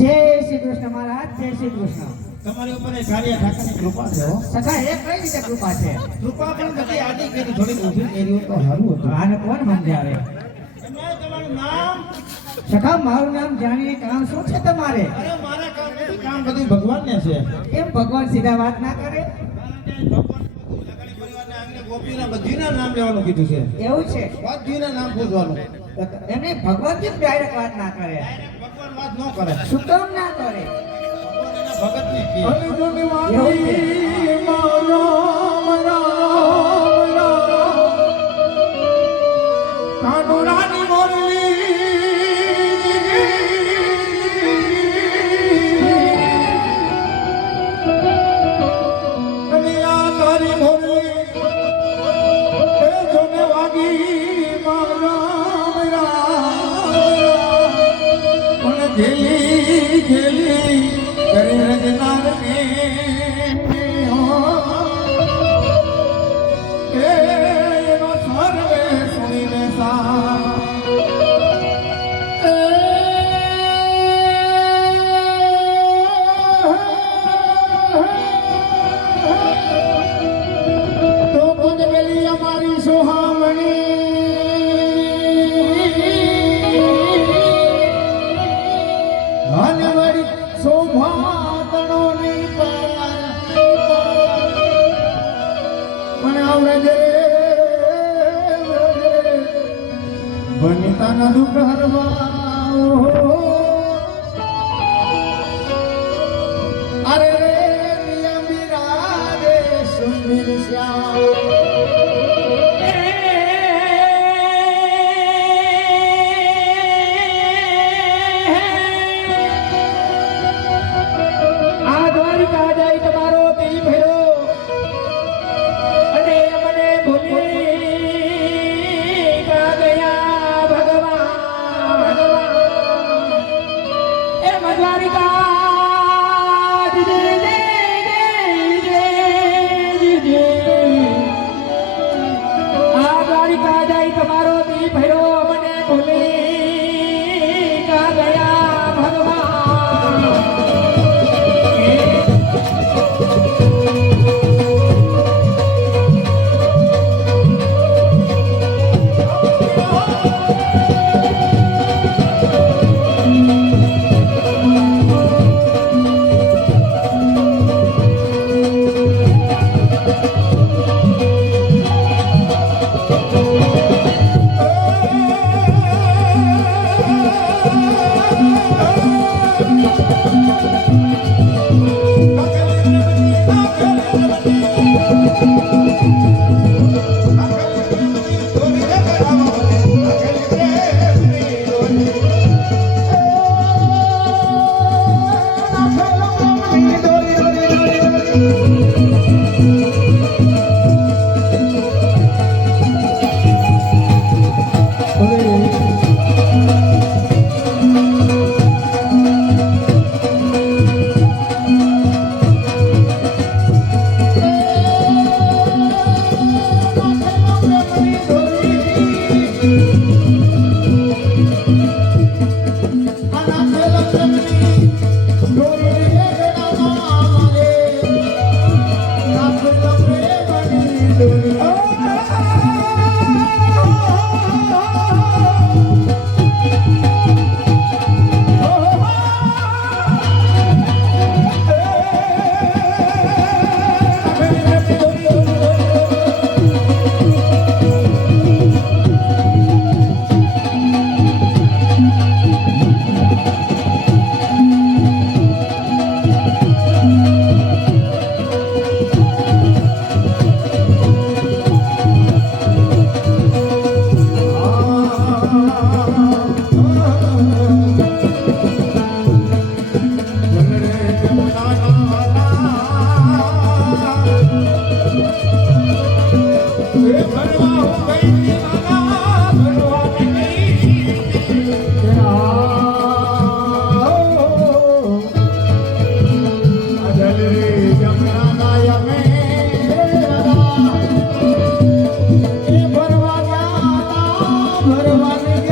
જય શ્રી કૃષ્ણ મહારાજ, જય શ્રી કૃષ્ણ. તમારી ઉપર એ કાર્ય ઠાકરની કૃપા છે હો. સખા એ કઈ રીતે કૃપા છે? કૃપા પણ બધી આડી કરી થોડી ઊભી કરી હોય તો સારું હતું. આને કોણ સમજાવે? એમાં તમારું નામ? સખા મારું નામ જાણીને કામ શું છે તમારે? અરે મારા કામ બધું ભગવાનને છે. કેમ ભગવાન સીધા વાત ના કરે? ભગવાન બધું લગાડી પરિવારને આંગણે ગોપીના બધીના નામ લેવાનું કીધું છે. એવું છે? બધીના નામ પૂછવાનું. એમને ભગવાન કેમ ડાયરેક્ટ વાત ના કરે? ભગવાન વાત ન કરે. શું કામ ના કરે? ભગવાન એના ભગતને કહે. એવું છે? કાનુડાની મોરલી અને આ તારી મોરલી એ જોને વાગી મારા પણ ગેલી ગેલી કરે રજનાર ને એનો સર્વે સુણીને સા તો કોણ ગેલી અમારી સુહામણી અને વળી શોભાતણો નહીં પણ આવડે વનિતાના દુઃખ હરવા અરે રે નિયમિરા રે સુંદર શ્યામ ભરવા ગયા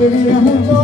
આંગણે હું તો